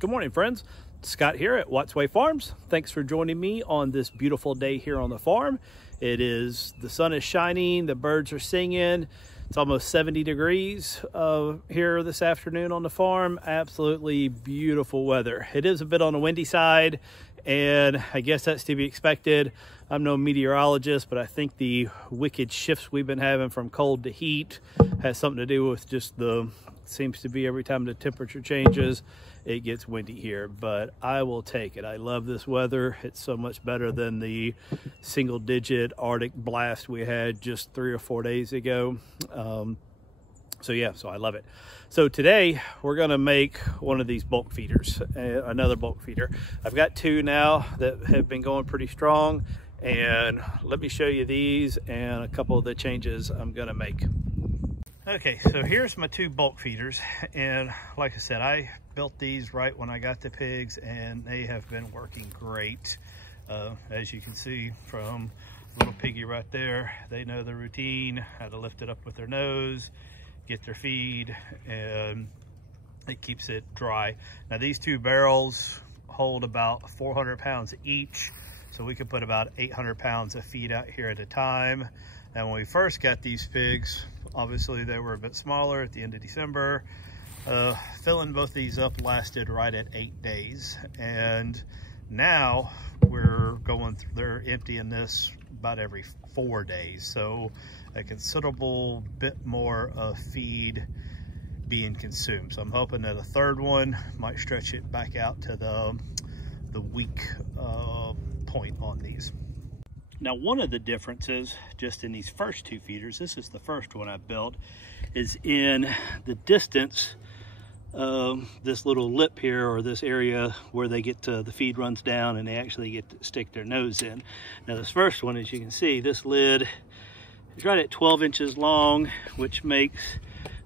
Good morning, friends. Scott here at Watts Way Farms. Thanks for joining me on this beautiful day here on the farm. The sun is shining, the birds are singing. It's almost 70 degrees here this afternoon on the farm. Absolutely beautiful weather. It is a bit on the windy side, and I guess that's to be expected. I'm no meteorologist, but I think the wicked shifts we've been having from cold to heat has something to do with just seems to be every time the temperature changes, it gets windy here, but I will take it. I love this weather. It's so much better than the single-digit Arctic blast we had just 3 or 4 days ago. So I love it. So today we're gonna make one of these bulk feeders, another bulk feeder. I've got 2 now that have been going pretty strong, and let me show you these and a couple of the changes I'm gonna make. Okay, so here's my 2 bulk feeders, and like I said, I built these right when I got the pigs, and they have been working great. As you can see from little piggy right there, they know the routine, how to lift it up with their nose, get their feed, and it keeps it dry. Now these 2 barrels hold about 400 pounds each, so we could put about 800 pounds of feed out here at a time. And when we first got these pigs, obviously they were a bit smaller at the end of December. Filling both these up lasted right at 8 days. And now they're emptying this about every 4 days. So a considerable bit more of feed being consumed. So I'm hoping that a 3rd one might stretch it back out to the week point on these. Now, one of the differences just in these first 2 feeders, this is the first one I built, is in the distance of this little lip here, or this area where they get to, the feed runs down and they actually get to stick their nose in. Now this first one, as you can see, this lid is right at 12 inches long, which makes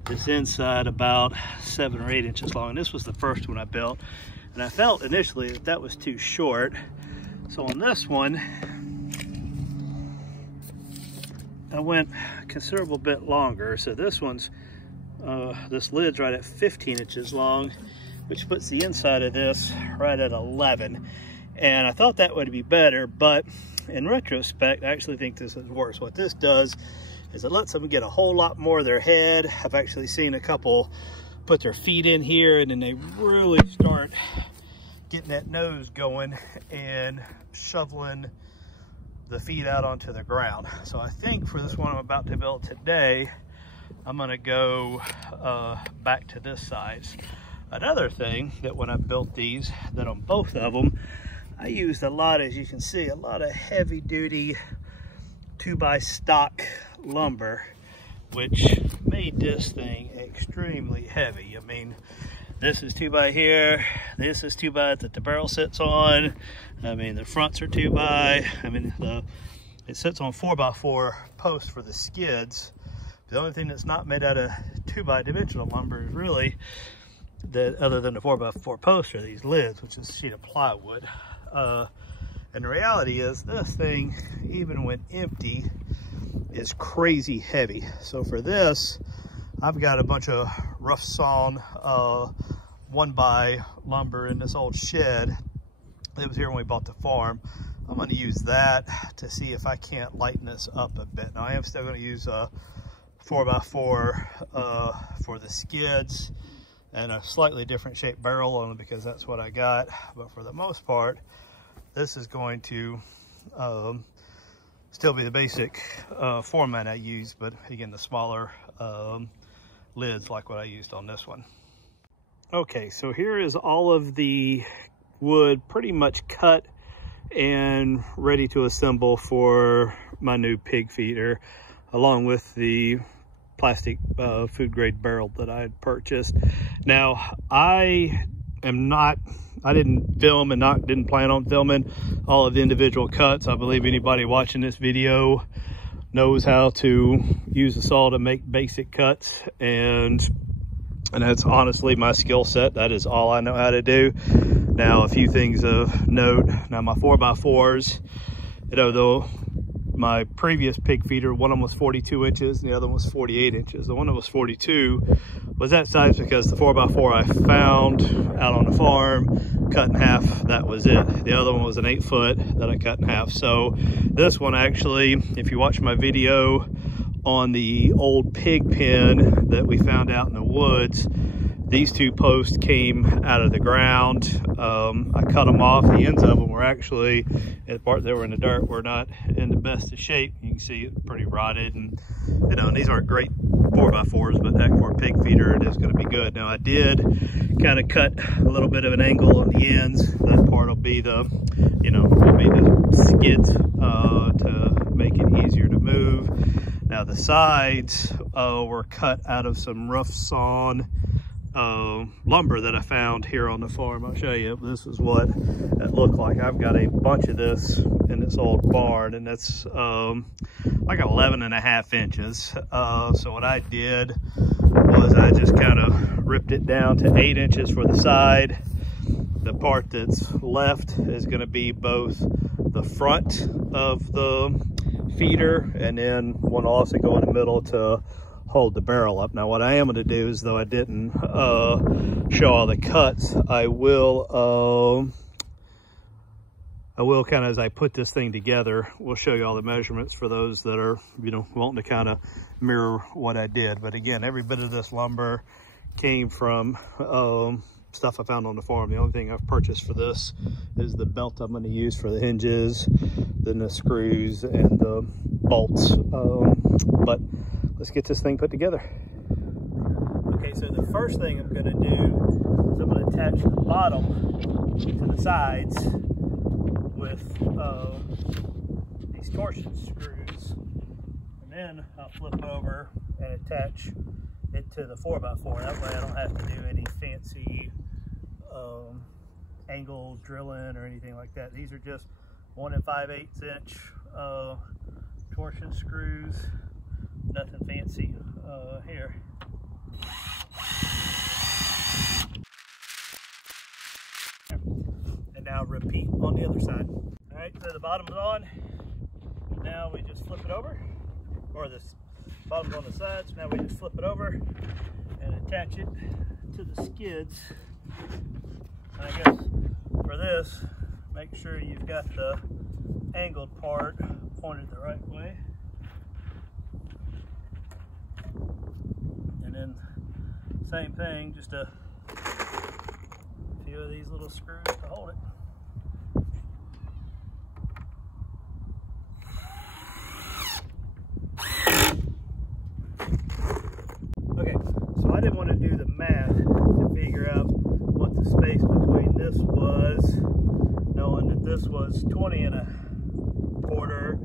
this inside about 7 or 8 inches long. And this was the first one I built. And I felt initially that that was too short. So on this one, I went a considerable bit longer. So this one's, this lid's right at 15 inches long, which puts the inside of this right at 11. And I thought that would be better, but in retrospect, I actually think this is worse. What this does is it lets them get a whole lot more of their head. I've actually seen a couple put their feet in here, and then they really start getting that nose going and shoveling the feed out onto the ground. So I think for this one I'm about to build today, I'm gonna go back to this size. Another thing that when I built these, that on both of them, I used a lot, as you can see, a lot of heavy duty 2x stock lumber, which made this thing extremely heavy. I mean, this is 2x here, this is 2x that the barrel sits on. I mean, the fronts are 2x. I mean, it sits on 4x4 posts for the skids. The only thing that's not made out of 2x dimensional lumber is really, other than the 4x4 posts, are these lids, which is a sheet of plywood. And the reality is this thing, even when empty, is crazy heavy. So for this, I've got a bunch of rough sawn 1x lumber in this old shed that was here when we bought the farm. I'm going to use that to see if I can't lighten this up a bit. Now I am still going to use a 4x4 for the skids, and a slightly different shaped barrel on it because that's what I got. But for the most part, this is going to still be the basic format I use, but again, the smaller lids like what I used on this one. Okay, so here is all of the wood pretty much cut and ready to assemble for my new pig feeder, along with the plastic food grade barrel that I had purchased. Now I didn't film and didn't plan on filming all of the individual cuts. I believe anybody watching this video knows how to use a saw to make basic cuts, and that's honestly my skill set. That is all I know how to do. Now, a few things of note. Now, my 4x4s, though my previous pig feeder, one of them was 42 inches and the other one was 48 inches. The one that was 42 was that size because the 4x4 I found out on the farm cut in half. That was it. The other one was an 8-foot that I cut in half. So this one actually, if you watch my video on the old pig pen that we found out in the woods, these two posts came out of the ground. I cut them off. The ends of them were actually, the part that were in the dirt, were not in the best of shape. You can see it's pretty rotted, and you know, and these aren't great 4x4s, but heck, for a pig feeder, it is going to be good. Now I did kind of cut a little bit of an angle on the ends. That part will be the, you know, maybe the skids to make it easier to move. Now the sides were cut out of some rough sawn lumber that I found here on the farm. I'll show you. This is what it looked like. I've got a bunch of this in this old barn, and it's like 11.5 inches. So what I did was I just kind of ripped it down to 8 inches for the side. The part that's left is going to be both the front of the feeder, and then one will also go in the middle to hold the barrel up. Now what I am going to do is, though I didn't show all the cuts, I will kind of, as I put this thing together, we'll show you all the measurements for those that are, you know, wanting to kind of mirror what I did. But again, every bit of this lumber came from stuff I found on the farm. The only thing I've purchased for this is the belt I'm going to use for the hinges, then the screws and the bolts. But let's get this thing put together. Okay, so the first thing I'm going to do is I'm going to attach the bottom to the sides with these torsion screws, and then I'll flip over and attach it to the 4x4. That way I don't have to do any fancy angle drilling or anything like that. These are just 1 5/8 inch torsion screws. Nothing fancy here. And now repeat on the other side. All right, so the bottom's on. Now we just flip it over, or this bottom's on the sides. Now we just flip it over and attach it to the skids. And I guess for this, make sure you've got the angled part pointed the right way. And then same thing, just a few of these little screws to hold it. Okay, so I didn't want to do the math to figure out what the space between this was, knowing that this was 20 1/4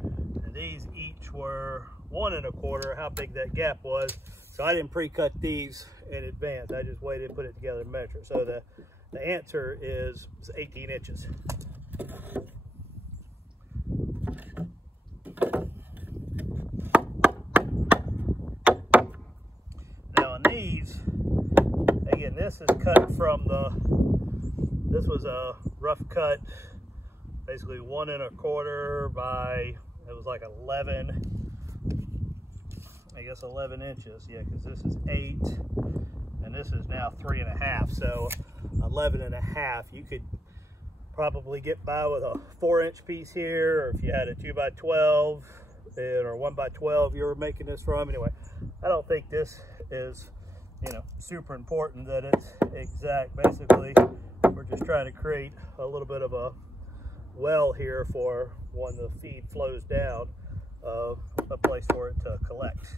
and these each were 1 1/4, how big that gap was. So I didn't pre-cut these in advance. I just waited to put it together and measure. So the answer is 18 inches. Now on these, again, this is cut from this was a rough cut, basically 1 1/4 by, it was like 11, I guess 11 inches, yeah, because this is 8 and this is now 3 1/2, so 11 1/2. You could probably get by with a 4-inch piece here, or if you had a 2x12 or 1x12 you were making this from. Anyway, I don't think this is, you know, super important that it's exact. Basically, we're just trying to create a little bit of a well here for when the feed flows down, a place for it to collect.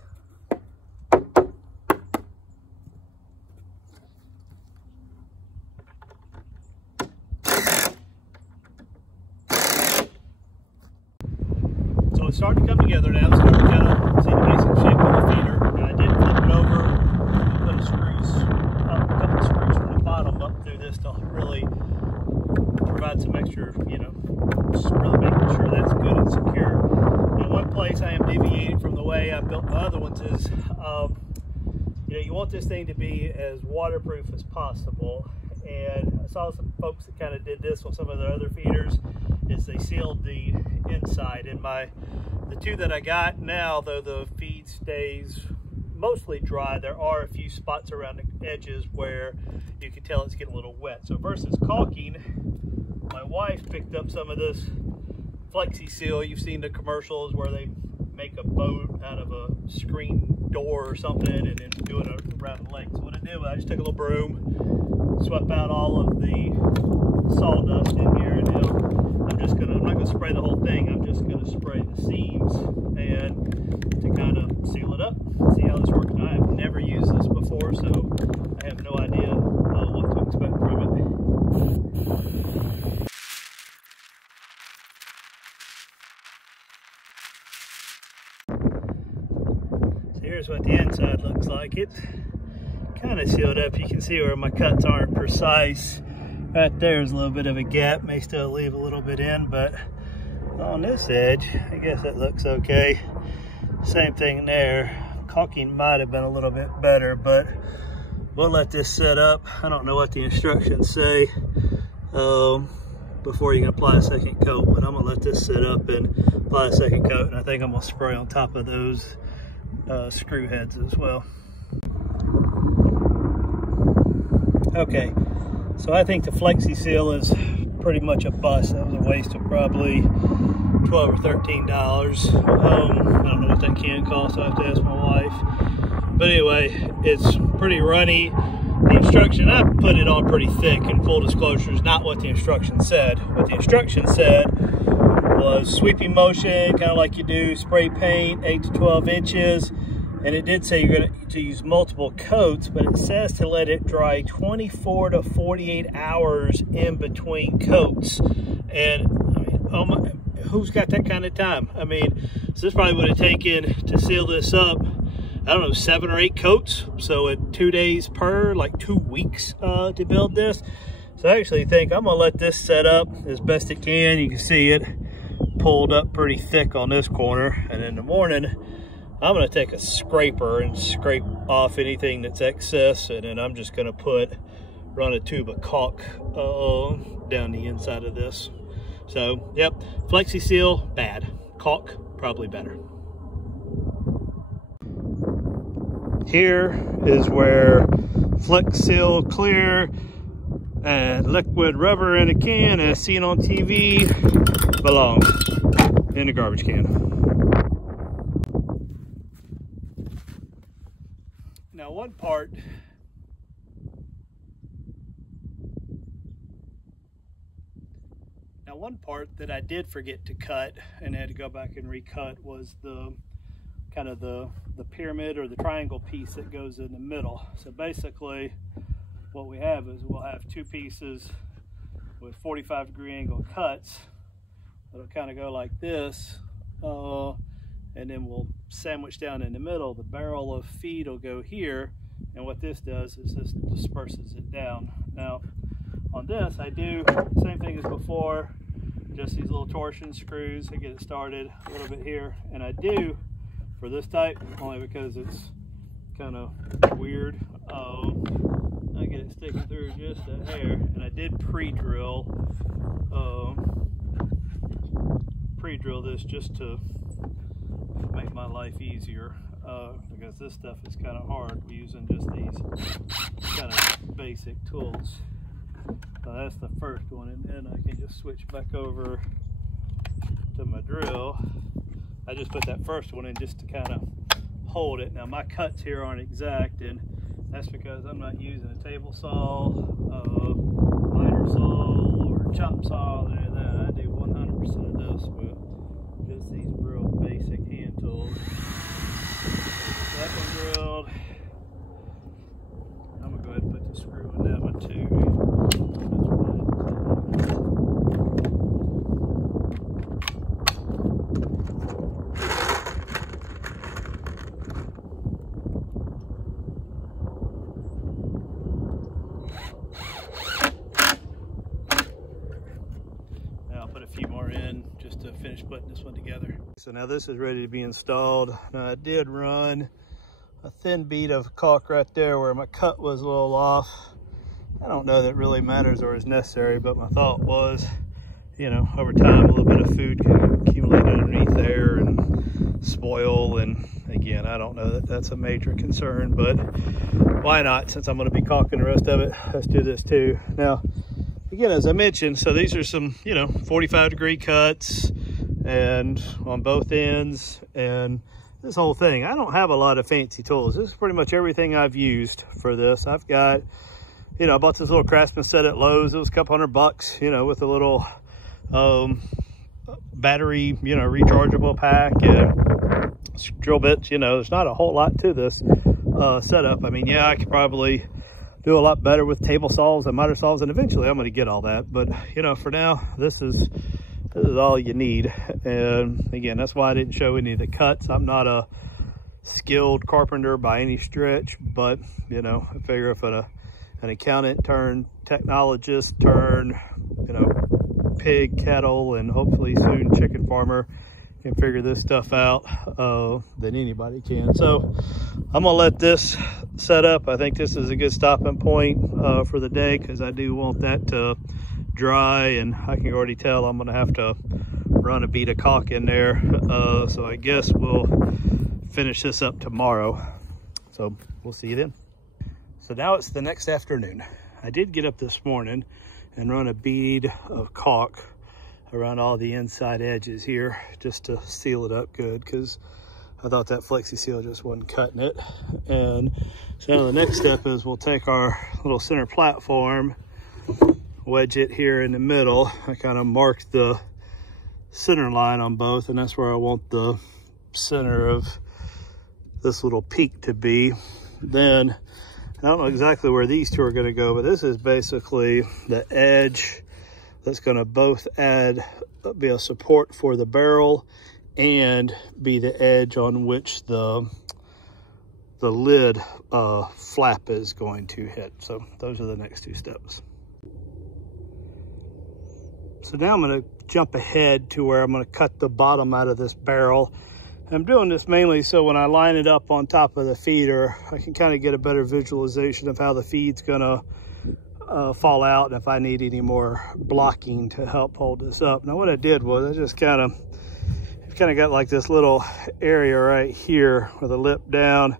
So it's starting to come together now. It's starting to kind of see the basic shape of the feeder. And I did flip it over and put a couple of screws from the bottom up through this to really provide some extra, you know, just really making sure that's good and secure. Now, one place I am deviating from the way I built my other ones is, you know, you want this thing to be as waterproof as possible. And I saw some folks that kind of did this on some of their other feeders, is they sealed the inside. And the two that I got now, though the feed stays mostly dry. There are a few spots around the edges where you can tell it's getting a little wet. So versus caulking, my wife picked up some of this Flexi Seal. You've seen the commercials where they make a boat out of a screen door or something and then do it around the lake. So what I did was I just took a little broom, swept out all of the sawdust in here, and now I'm not gonna spray the whole thing. I'm just gonna spray the seams and to kind of seal it up, see how this works. I have never used this before, so I have no idea what to expect from it. Here's what the inside looks like. It's kind of sealed up. You can see where my cuts aren't precise. Right there's a little bit of a gap, may still leave a little bit in, but on this edge, I guess it looks okay. Same thing there. Caulking might have been a little bit better, but we'll let this set up. I don't know what the instructions say before you can apply a second coat, but I'm gonna let this set up and apply a second coat, and I think I'm gonna spray on top of those screw heads as well. Okay, so I think the Flexi Seal is pretty much a bust. That was a waste of probably $12 or $13. I don't know what that can cost, so I have to ask my wife. But anyway, it's pretty runny. The instruction, I put it on pretty thick, and full disclosure is not what the instruction said. What the instruction said was sweeping motion, kind of like you do spray paint, 8 to 12 inches. And it did say you're going to use multiple coats, but it says to let it dry 24 to 48 hours in between coats. And I mean, oh my, who's got that kind of time? I mean, so this probably would have taken to seal this up, I don't know, 7 or 8 coats. So at 2 days per, like 2 weeks to build this. So I actually think I'm gonna let this set up as best it can. You can see it pulled up pretty thick on this corner. And in the morning, I'm gonna take a scraper and scrape off anything that's excess, and then I'm just gonna run a tube of caulk down the inside of this. So, yep, Flexi Seal, bad. Caulk, probably better. Here is where Flex Seal clear and liquid rubber in a can, as seen on TV, belongs in the garbage can. Now one part that I did forget to cut and had to go back and recut was the kind of the pyramid or the triangle piece that goes in the middle. So basically what we have is we'll have 2 pieces with 45-degree angle cuts that'll kind of go like this, and then we'll sandwich down in the middle. The barrel of feed will go here, and what this does is this disperses it down. Now on this I do the same thing as before, just these little torsion screws to get it started a little bit here, and I do for this type only because it's kind of weird. I get it sticking through just a hair, and I did pre-drill this just to make my life easier, because this stuff is kind of hard. We're using just these kind of basic tools. So that's the first one, and then I can just switch back over to my drill. I just put that first one in just to kind of hold it. Now my cuts here aren't exact, and that's because I'm not using a table saw, miter saw, or chop saw, or any of that. I do 100% of this with just these real basic hand tools. That one drilled. I'm gonna go ahead and put the screw in that one too. To finish putting this one together. So now this is ready to be installed. Now I did run a thin bead of caulk right there where my cut was a little off. I don't know that really matters or is necessary, but my thought was, you know, over time a little bit of food can accumulate underneath there, and spoil. And again, I don't know that that's a major concern, but why not? Since I'm going to be caulking the rest of it, let's do this too. Now, again, as I mentioned, so these are some, 45-degree cuts and on both ends, and this whole thing, I don't have a lot of fancy tools. This is pretty much everything I've used for this. I've got, I bought this little Craftsman set at Lowe's. It was a couple $100, with a little battery, rechargeable pack and drill bits. There's not a whole lot to this setup. I mean, yeah, I could probably do a lot better with table saws and miter saws, and eventually I'm going to get all that. But, for now, this is all you need. And again, that's why I didn't show any of the cuts. I'm not a skilled carpenter by any stretch, but, I figure if an accountant turned technologist turned, pig, cattle, and hopefully soon chicken farmer can figure this stuff out, then anybody can. So I'm gonna let this set up. I think this is a good stopping point for the day, because I do want that to dry, and I can already tell I'm gonna have to run a bead of caulk in there. So I guess we'll finish this up tomorrow. So we'll see you then. So now it's the next afternoon. I did get up this morning and run a bead of caulk around all the inside edges here just to seal it up good, because I thought that Flexi Seal just wasn't cutting it. And so the next step is we'll take our little center platform, wedge it here in the middle. I kind of marked the center line on both, and that's where I want the center of this little peak to be. Then I don't know exactly where these two are going to go, but this is basically the edge that's going to both be a support for the barrel and be the edge on which the lid flap is going to hit. So those are the next two steps. So now I'm going to jump ahead to where I'm going to cut the bottom out of this barrel. I'm doing this mainly so when I line it up on top of the feeder, I can kind of get a better visualization of how the feed's gonna fall out, and if I need any more blocking to help hold this up. Now what I did was I just kind of got like this little area right here with a lip down.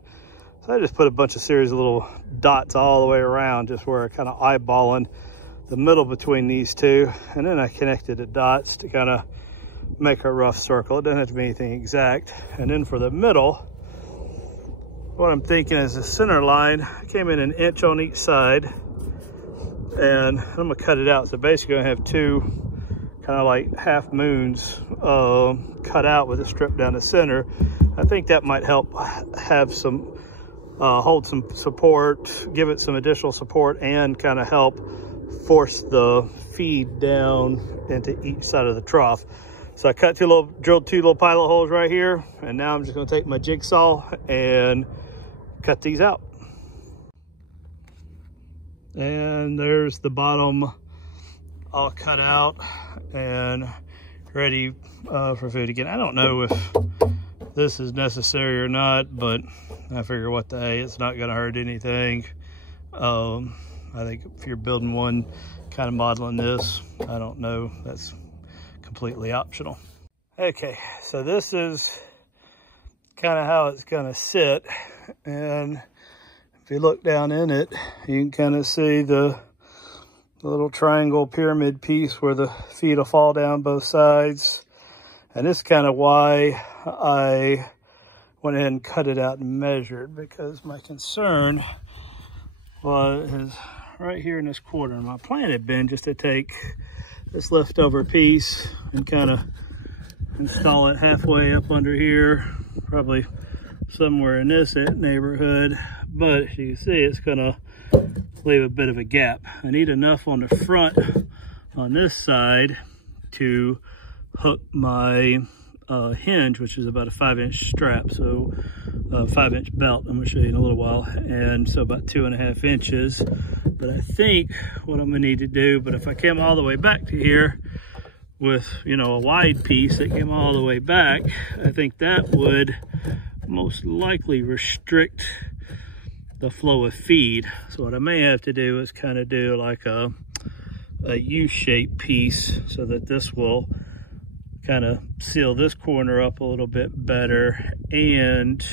So I just put a bunch of series of little dots all the way around, just where I kind of eyeballing the middle between these two. And then I connected the dots to kind of make a rough circle. It doesn't have to be anything exact. And then for the middle, what I'm thinking is the center line. I came in an inch on each side, and I'm gonna cut it out. So basically I have two kind of like half moons cut out with a strip down the center. I think that might help have some hold some support, give it some additional support, and kind of help force the feed down into each side of the trough. So I drilled two little pilot holes right here, and now I'm just gonna take my jigsaw and cut these out. And there's the bottom all cut out and ready for food again. I don't know if this is necessary or not, but I figure what the hey, it's not gonna hurt anything. I think if you're building one kind of modeling this, I don't know, that's completely optional. Okay, so this is kind of how it's gonna sit, and if you look down in it, you can kind of see the little triangle pyramid piece where the feet will fall down both sides. And this is kind of why I went ahead and cut it out and measured, because my concern is right here in this corner. My plan had been just to take this leftover piece and kind of install it halfway up under here, probably somewhere in this neighborhood. But as you can see, it's gonna leave a bit of a gap. I need enough on the front on this side to hook my hinge, which is about a 5-inch strap, so a 5-inch belt. I'm gonna show you in a little while. And so about 2.5 inches. But I think what I'm gonna need to do, but if I came all the way back to here with, you know, a wide piece that came all the way back, I think that would most likely restrict the flow of feed. So what I may have to do is kind of do like a U-shaped piece so that this will kind of seal this corner up a little bit better and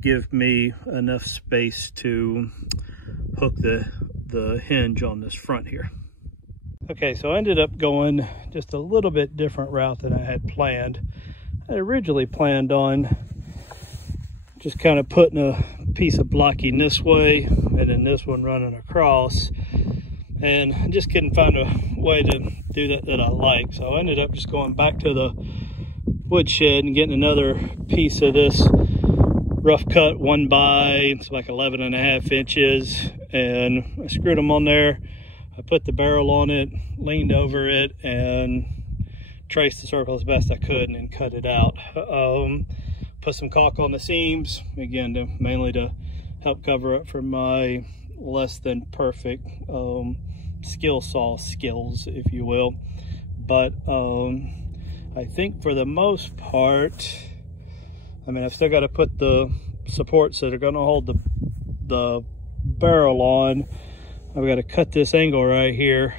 give me enough space to hook the hinge on this front here. Okay, so I ended up going just a little bit different route than I had planned. I originally planned on just kind of putting a piece of blocking this way and then this one running across, and I just couldn't find a way to do that I like. So I ended up just going back to the woodshed and getting another piece of this rough cut 1x, it's like 11.5 inches, and I screwed them on there. I put the barrel on it, leaned over it, and traced the circle as best I could and then cut it out. Put some caulk on the seams, again, mainly to help cover up for my less than perfect skill saw skills, if you will. But I think for the most part, I mean, I've still got to put the supports that are going to hold the barrel on. I've got to cut this angle right here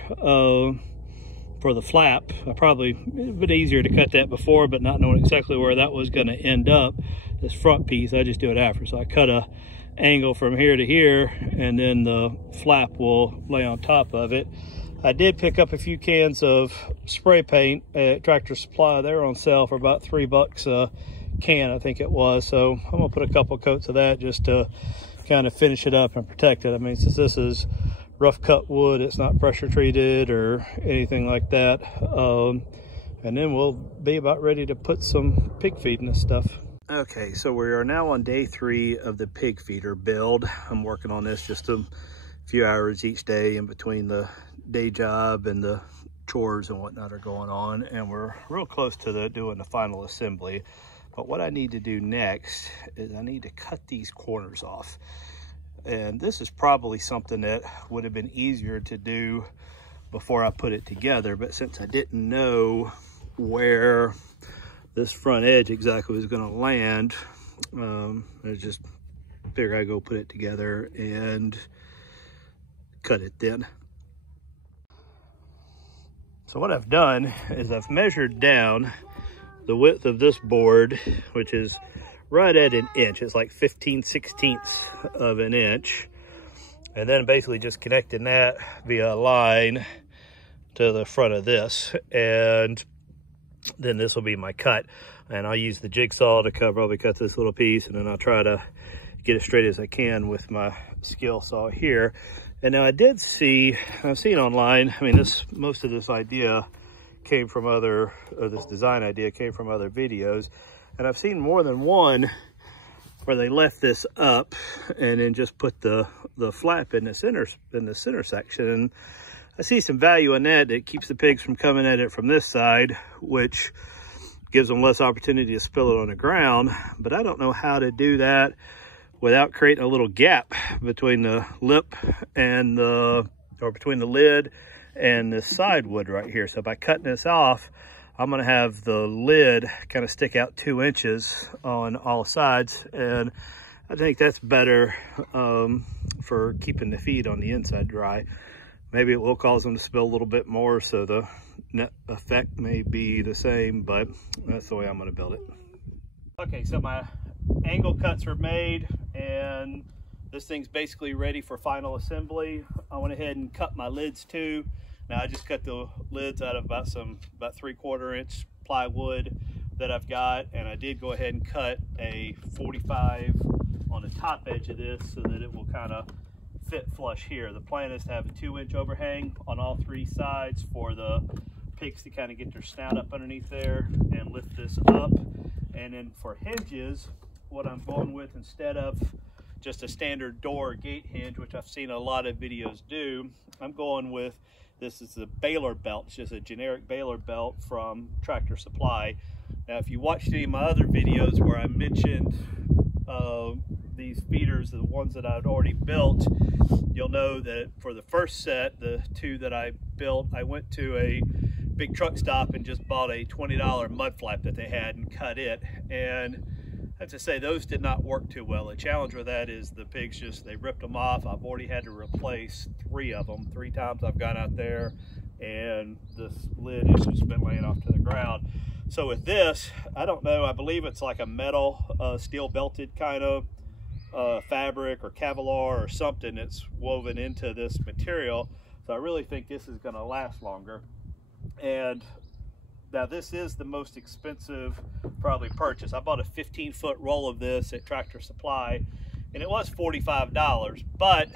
for the flap. It was a bit easier to cut that before, but not knowing exactly where that was going to end up. This front piece, I just do it after. So I cut a angle from here to here, and then the flap will lay on top of it. I did pick up a few cans of spray paint at Tractor Supply. They were on sale for about $3 a can, I think it was. So I'm gonna put a couple coats of that just to kind of finish it up and protect it. I mean, since this is rough cut wood, it's not pressure treated or anything like that. And then we'll be about ready to put some pig feed in this stuff. Okay, so we are now on day 3 of the pig feeder build. I'm working on this just a few hours each day in between the day job and the chores and whatnot are going on, and we're real close to doing the final assembly. But what I need to do next is I need to cut these corners off. And this is probably something that would have been easier to do before I put it together, but since I didn't know where this front edge exactly was going to land, I just figured I'd go put it together and cut it then. So what I've done is I've measured down the width of this board, which is right at an inch. It's like 15/16 of an inch. And then basically just connecting that via a line to the front of this. And then this will be my cut. And I'll use the jigsaw to probably cut this little piece, and then I'll try to get as straight as I can with my skill saw here. And now I've seen online, I mean, most of this idea came from this design idea came from other videos. And I've seen more than one where they left this up and then just put the flap in the center section. And I see some value in that. It keeps the pigs from coming at it from this side, which gives them less opportunity to spill it on the ground. But I don't know how to do that without creating a little gap between the lip and between the lid and this side wood right here. So by cutting this off, I'm gonna have the lid kind of stick out 2 inches on all sides. And I think that's better for keeping the feed on the inside dry. Maybe it will cause them to spill a little bit more, so the net effect may be the same, but that's the way I'm gonna build it. Okay, so my angle cuts were made and this thing's basically ready for final assembly. I went ahead and cut my lids too. Now I just cut the lids out of about 3/4 inch plywood that I've got, and I did go ahead and cut a 45 on the top edge of this so that it will kind of fit flush here. The plan is to have a 2-inch overhang on all 3 sides for the pigs to kind of get their snout up underneath there and lift this up. And then for hinges, what I'm going with, instead of just a standard door or gate hinge, which I've seen a lot of videos do, I'm going with, this is the baler belt. It's just a generic baler belt from Tractor Supply. Now, if you watched any of my other videos where I mentioned these feeders, the ones that I'd already built, you'll know that for the first set, the 2 that I built, I went to a big truck stop and just bought a $20 mud flap that they had and cut it. And I have to say, those did not work too well. The challenge with that is the pigs they ripped them off. I've already had to replace 3 of them. 3 times I've gone out there, and this lid has just been laying off to the ground. So with this, I don't know, I believe it's like a metal steel belted kind of fabric or Kevlar or something that's woven into this material. So I really think this is going to last longer. And now this is the most expensive probably purchase. I bought a 15-foot roll of this at Tractor Supply, and it was $45, but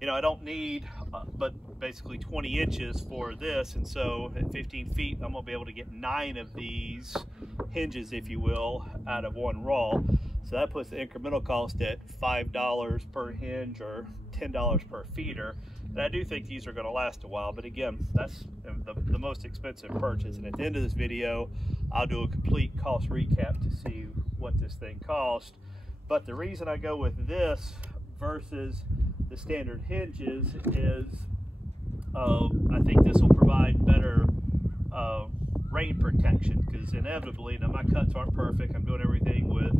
you know, I don't need but basically 20 inches for this, and so at 15 feet I'm gonna be able to get 9 of these hinges, if you will, out of one roll. So that puts the incremental cost at $5 per hinge or $10 per feeder. And I do think these are going to last a while, but again, that's the most expensive purchase. And at the end of this video, I'll do a complete cost recap to see what this thing cost. But the reason I go with this versus the standard hinges is I think this will provide better rain protection, because inevitably, now my cuts aren't perfect, I'm doing everything with,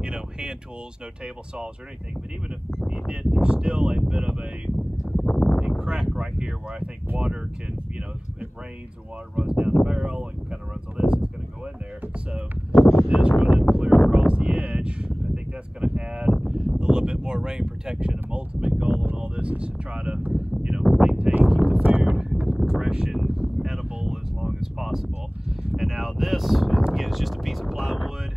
you know, hand tools, no table saws or anything, but even if you did, there's still a bit of a crack right here where I think water can, you know, it rains and water runs down the barrel and kind of runs on this, it's going to go in there. So this running clear across the edge, I think that's going to add a little bit more rain protection. And my ultimate goal in all this is to try to, you know, maintain, keep the food fresh and edible as long as possible. And now this, again, is just a piece of plywood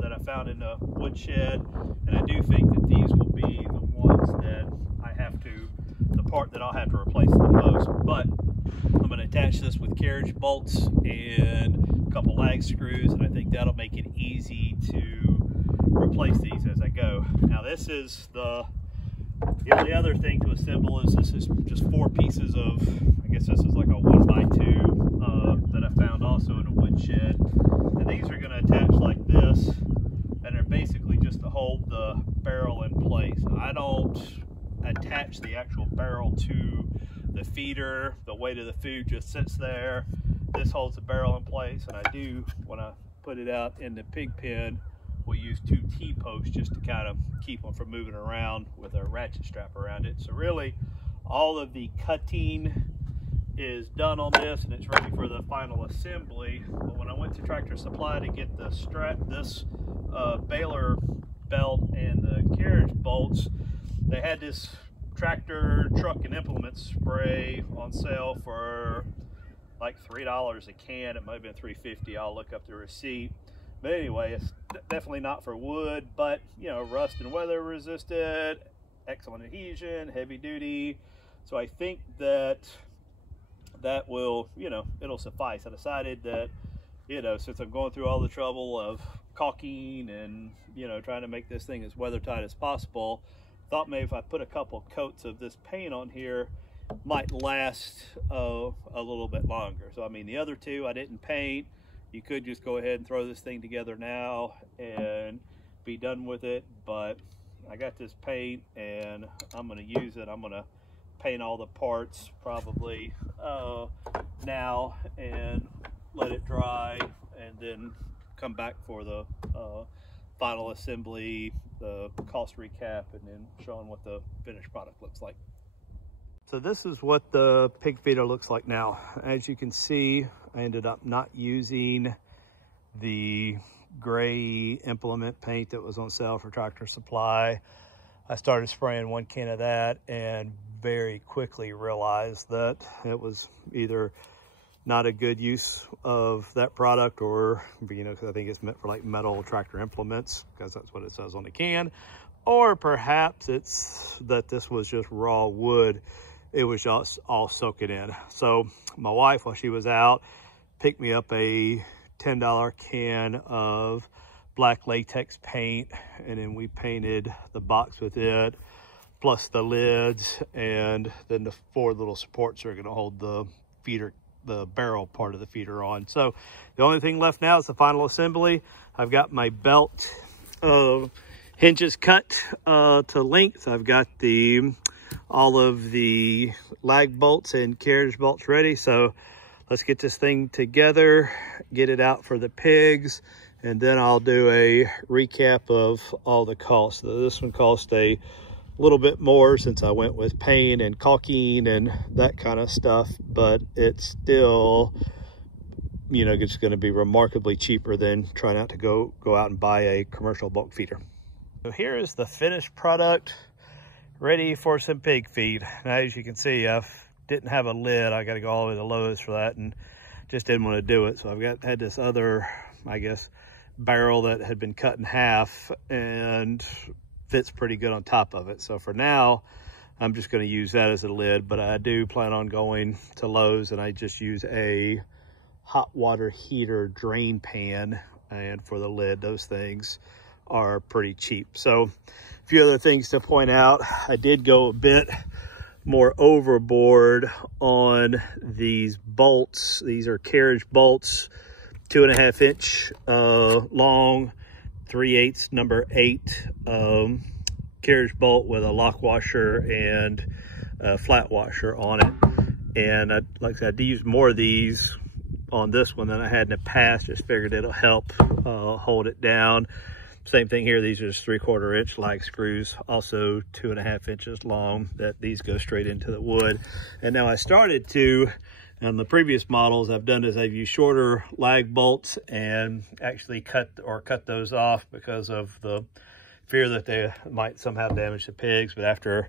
that I found in a woodshed, and I do think that these will be the ones that I have to, the part that I'll have to replace the most. But I'm going to attach this with carriage bolts and a couple lag screws, and I think that'll make it easy to replace these as I go. Now this is the only other thing to assemble is this is just 4 pieces of, I guess this is like a 1x2 that I found also in a woodshed. And these are going to attach like this, and they're basically just to hold the barrel in place. I don't attach the actual barrel to the feeder. The weight of the food just sits there. This holds the barrel in place, and I do, when I put it out in the pig pen, we'll use 2 T-posts just to kind of keep them from moving around with a ratchet strap around it. So really, all of the cutting is done on this, and it's ready for the final assembly. But when I went to Tractor Supply to get the strap, this baler belt and the carriage bolts, they had this tractor truck and implement spray on sale for like $3 a can. It might have been $3.50. I'll look up the receipt. But anyway, it's definitely not for wood, but you know, rust and weather resistant, excellent adhesion, heavy duty. So I think that will, you know, it'll suffice. I decided that, you know, since I'm going through all the trouble of caulking and, you know, trying to make this thing as weather tight as possible, thought maybe if I put a couple coats of this paint on here, might last a little bit longer. So I mean, the other 2 I didn't paint. You could just go ahead and throw this thing together now and be done with it, but I got this paint and I'm going to use it. I'm going to paint all the parts probably now and let it dry, and then come back for the final assembly, the cost recap, and then showing what the finished product looks like. So this is what the pig feeder looks like now. As you can see, I ended up not using the gray implement paint that was on sale for Tractor Supply. I started spraying 1 can of that and very quickly realized that it was either not a good use of that product, or, you know, because I think it's meant for like metal tractor implements, because that's what it says on the can, or perhaps it's that this was just raw wood. It was just all soaking in. So my wife, while she was out, picked me up a $10 can of black latex paint, and then we painted the box with it, plus the lids, and then the 4 little supports are going to hold the feeder, the barrel part of the feeder on. So the only thing left now is the final assembly. I've got my belt hinges cut to length. I've got all of the lag bolts and carriage bolts ready. So let's get this thing together, get it out for the pigs, and then I'll do a recap of all the costs. So this one cost a little bit more since I went with paint and caulking and that kind of stuff, but it's still, you know, it's going to be remarkably cheaper than trying out to go out and buy a commercial bulk feeder. So here is the finished product, ready for some pig feed. Now, as you can see, I didn't have a lid. I got to go all the way to Lowe's for that, and just didn't want to do it. So I've had this other, I guess, barrel that had been cut in half and fits pretty good on top of it. So for now, I'm just going to use that as a lid, but I do plan on going to Lowe's, and I just use a hot water heater drain pan, and for the lid, those things are pretty cheap. So a few other things to point out. I did go a bit more overboard on these bolts. These are Carriage Bolts, 2.5 inch long, 3/8 number 8 carriage bolt with a lock washer and a flat washer on it. And like I said, I did use more of these on this one than I had in the past. Just figured it'll help hold it down. Same thing here. These are just 3/4 inch lag screws, also 2.5 inches long, that these go straight into the wood. And now I started to, on the previous models I've done is I've used shorter lag bolts and actually cut those off because of the fear that they might somehow damage the pigs. But after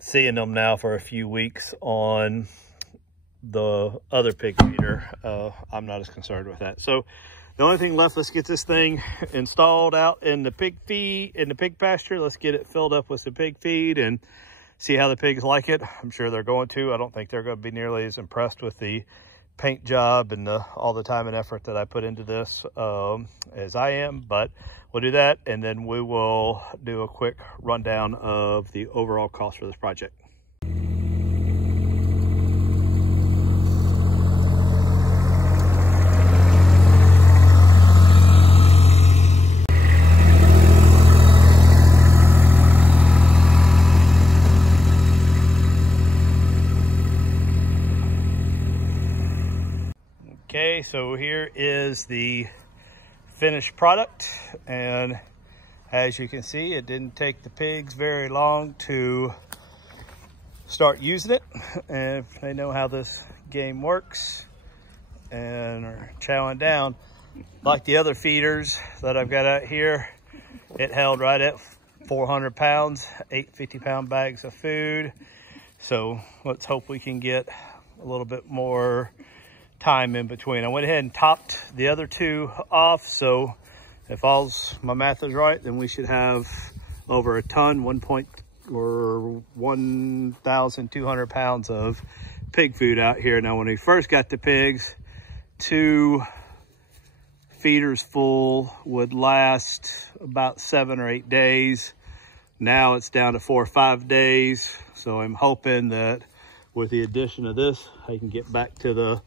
seeing them now for a few weeks on the other pig feeder, I'm not as concerned with that. So the only thing left, let's get this thing installed out in the pig pasture. Let's get it filled up with some pig feed and see how the pigs like it. I'm sure they're going to. I don't think they're going to be nearly as impressed with the paint job and all the time and effort that I put into this as I am, but we'll do that, and then we will do a quick rundown of the overall cost for this project. Okay, so here is the finished product, and as you can see, it didn't take the pigs very long to start using it, and they know how this game works and are chowing down. Like the other feeders that I've got out here, it held right at 400 pounds, 8 50-pound bags of food. So let's hope we can get a little bit more time in between. I went ahead and topped the other two off, so if my math is right, then we should have over a ton, 1,200 pounds of pig food out here. Now, when we first got the pigs, 2 feeders full would last about 7 or 8 days. Now it's down to 4 or 5 days. So I'm hoping that with the addition of this, I can get back to the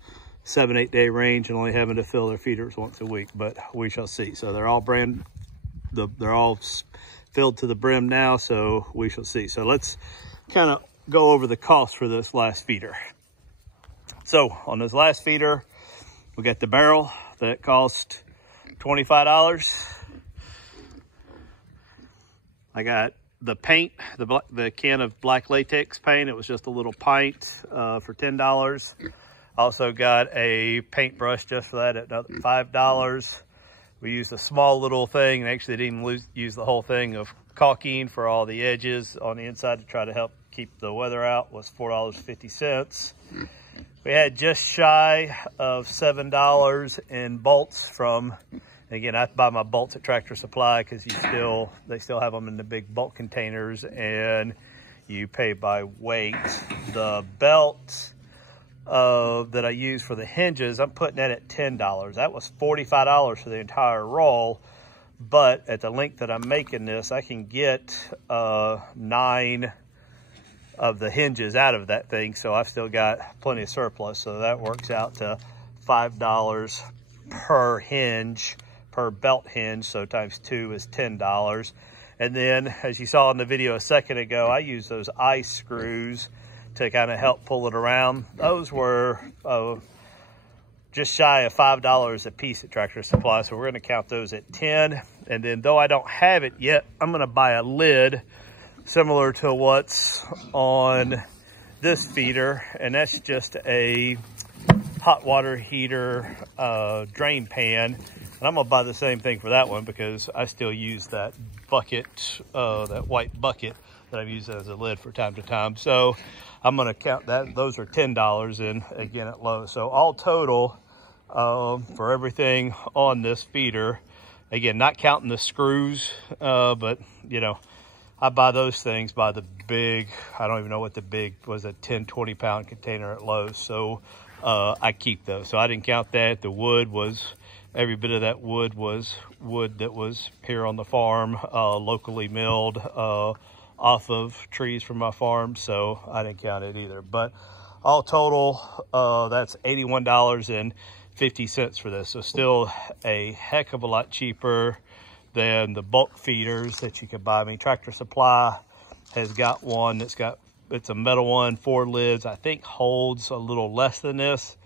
7-8 day range and only having to fill their feeders once a week, but we shall see. So they're all filled to the brim now, so we shall see. So let's kind of go over the cost for this last feeder. So on this last feeder, we got the barrel that cost $25. I got the paint, the can of black latex paint. It was just a little pint for $10. Also got a paintbrush just for that at another $5. We used a small little thing, and actually didn't use the whole thing, of caulking for all the edges on the inside to try to help keep the weather out, was $4.50. We had just shy of $7 in bolts from, again, I buy my bolts at Tractor Supply because they still have them in the big bulk containers, and you pay by weight. The belt that I use for the hinges, I'm putting that at $10. That was $45 for the entire roll, but at the length that I'm making this, I can get 9 of the hinges out of that thing, so I've still got plenty of surplus. So that works out to $5 per hinge, per belt hinge, so times 2 is $10. And then, as you saw in the video a second ago, I use those ice screws to kind of help pull it around. Those were just shy of $5 a piece at Tractor Supply, so we're going to count those at 10. And then, though I don't have it yet, I'm going to buy a lid similar to what's on this feeder, and that's just a hot water heater drain pan. And I'm gonna buy the same thing for that one because I still use that bucket, that white bucket that I've used as a lid for time to time. So I'm gonna count that. Those are $10 and again at Lowe's. So all total for everything on this feeder, again, not counting the screws, but you know, I buy those things by the big, I don't even know what the big was, a 10, 20 pound container at Lowe's. So I keep those. So I didn't count that. The wood was, every bit of that wood was wood that was here on the farm, locally milled off of trees from my farm. So I didn't count it either. But all total, that's $81.50 for this. So still a heck of a lot cheaper than the bulk feeders that you can buy. I mean, Tractor Supply has got one that's got, it's a metal one, 4 lids, I think holds a little less than this.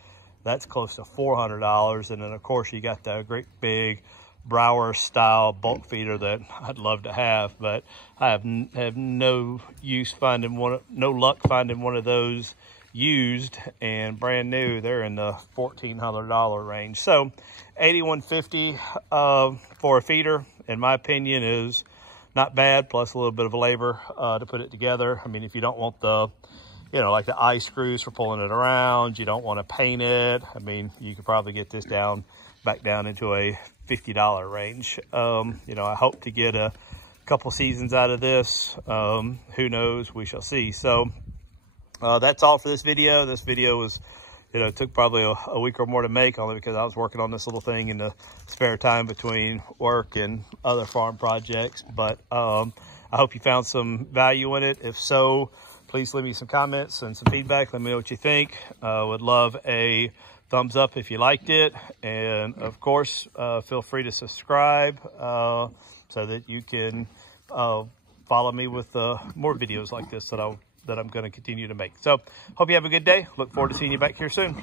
That's close to $400. And then of course you got the great big Brower style bulk feeder that I'd love to have, but I have no use finding one, no luck finding one of those used and brand new. They're in the $1,400 range. So $81.50 for a feeder, in my opinion, is not bad, plus a little bit of labor to put it together. I mean, if you don't want the, you know, like the eye screws for pulling it around, you don't want to paint it, I mean, you could probably get this back down into a $50 range. You know, I hope to get a couple seasons out of this. Who knows? We shall see. So that's all for this video. This video was, you know, it took probably a week or more to make, only because I was working on this little thing in the spare time between work and other farm projects. But I hope you found some value in it. If so, please leave me some comments and some feedback. Let me know what you think. Would love a thumbs up if you liked it. And of course, feel free to subscribe so that you can follow me with more videos like this that I'm going to continue to make. So hope you have a good day. Look forward to seeing you back here soon.